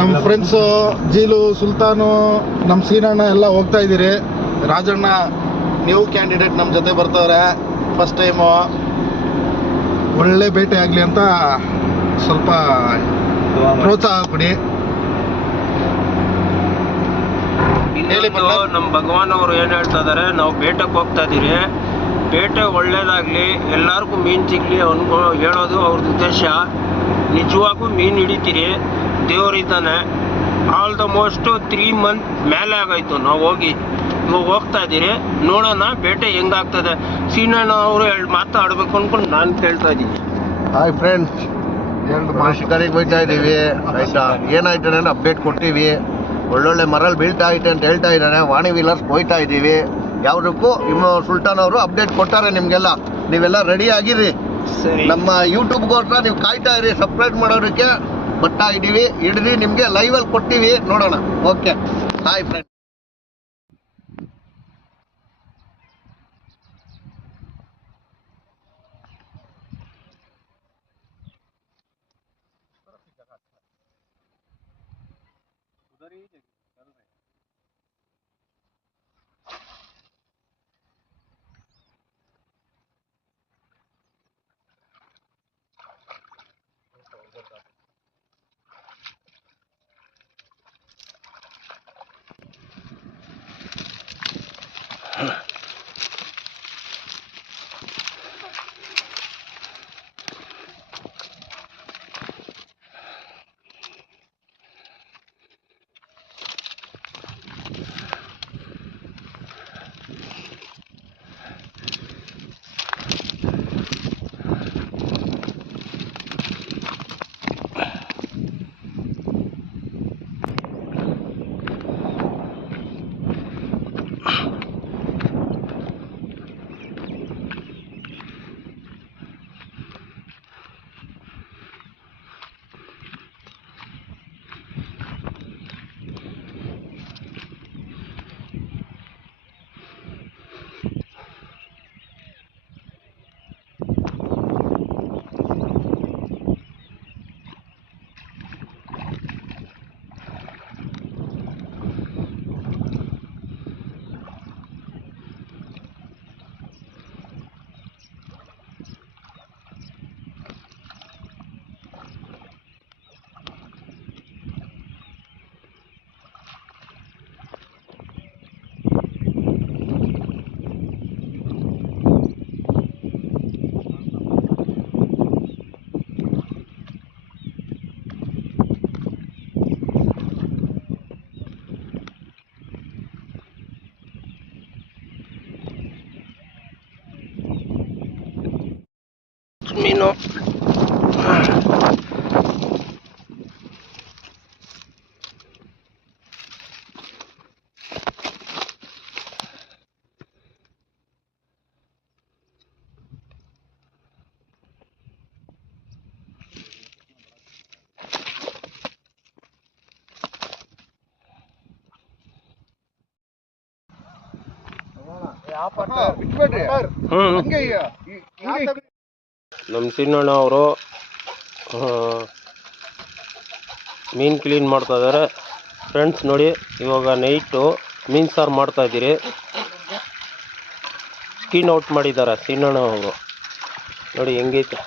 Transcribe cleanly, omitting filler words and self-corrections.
ನಮ್ಮ ಫ್ರೆಂಡ್ಸು ಜೀಲು ಸುಲ್ತಾನು ನಮ್ಮ ಸೀನಣ್ಣ ಎಲ್ಲ ಹೋಗ್ತಾ ಇದ್ದೀರಿ. ರಾಜಣ್ಣ ನ್ಯೂ ಕ್ಯಾಂಡಿಡೇಟ್ ನಮ್ಮ ಜೊತೆ ಬರ್ತಾವ್ರೆ. ಫಸ್ಟ್ ಟೈಮು ಒಳ್ಳೆ ಭೇಟಿ ಆಗಲಿ ಅಂತ ಸ್ವಲ್ಪ ಪ್ರೋತ್ಸಾಹ ಕೊಡಿ. ನಮ್ಮ ಭಗವಾನ್ ಅವರು ಏನು ಹೇಳ್ತಾ ಇದ್ದಾರೆ, ನಾವು ಬೇಟೆಗೆ ಹೋಗ್ತಾ ಇದ್ದೀರಿ, ಬೇಟೆ ಒಳ್ಳೇದಾಗಲಿ, ಎಲ್ಲರಿಗೂ ಮೀನು ಸಿಗಲಿ ಅನ್ಕೋ ಹೇಳೋದು ಅವ್ರದ್ದು ಉದ್ದೇಶ. ನಿಜವಾಗೂ ಮೀನು ಹಿಡಿತೀರಿ, ದೇವರಿದ್ದಾನೆ. ಆಲ್ ದ ಮೋಸ್ಟ್ 3 ಮಂತ್ ಮೇಲೆ ಆಗಾಯ್ತು ನಾವು ಹೋಗಿ. ಇವಾಗ ಹೋಗ್ತಾ ಇದ್ದೀರಿ, ನೋಡೋಣ ಬೇಟೆ ಹೆಂಗಾಗ್ತದೆ. ಸೀನಣ್ಣ ಅವರು ಮಾತಾಡ್ಬೇಕು ಅನ್ಕೊಂಡು ನಾನು ಕೇಳ್ತಾ ಇದ್ದೀನಿ. ಹಾಯ್ ಫ್ರೆಂಡ್ಸ್, ಶಿಕಾರಿಗೆ ಹೋಗ್ತಾ ಇದ್ದೀವಿ ಆಯ್ತಾ. ಏನಾಯ್ತು ಅಂದ್ರೆ ಅಪ್ಡೇಟ್ ಕೊಟ್ಟಿವಿ. ಒಳ್ಳೊಳ್ಳೆ ಮರಲ್ಲಿ ಬೀಳ್ತಾ ಐತೆ ಅಂತ ಹೇಳ್ತಾ ಇದ್ದಾನೆ. ವಾಣಿ ವೀಲರ್ಸ್ ಹೋಗ್ತಾ ಇದ್ದೀವಿ. ಯಾವುದಕ್ಕೂ ಸುಲ್ತಾನ್ ಅವರು ಅಪ್ಡೇಟ್ ಕೊಟ್ಟಾರೆ ನಿಮಗೆಲ್ಲ. ನೀವೆಲ್ಲ ರೆಡಿ ಆಗಿರಿ. ನಮ್ಮ ಯೂಟ್ಯೂಬ್ಗೋಸ್ಕರ ನೀವು ಕಾಯ್ತಾ ಇರಿ. ಸಬ್ಸ್ಕ್ರೈಬ್ ಮಾಡೋದಕ್ಕೆ ಬರ್ತಾ ಇದ್ದೀವಿ. ಹಿಡಿದು ನಿಮಗೆ ಲೈವಲ್ಲಿ ಕೊಡ್ತೀವಿ, ನೋಡೋಣ. Okay, hi friends. ಮೀನು ನಮ್ಮ ಸೀನಣ್ಣ ಅವರು ಮೀನು ಕ್ಲೀನ್ ಮಾಡ್ತಾ ಇದ್ದಾರೆ. ಫ್ರೆಂಡ್ಸ್ ನೋಡಿ, ಇವಾಗ ನೈಟು ಮೀನು ಸಾರು ಮಾಡ್ತಾ ಇದ್ದೀರಿ. ಸ್ಕಿನ್ ಔಟ್ ಮಾಡಿದ್ದಾರೆ ಸೀನಣ್ಣ ಅವರು. ನೋಡಿ ಹೆಂಗೈತೆ.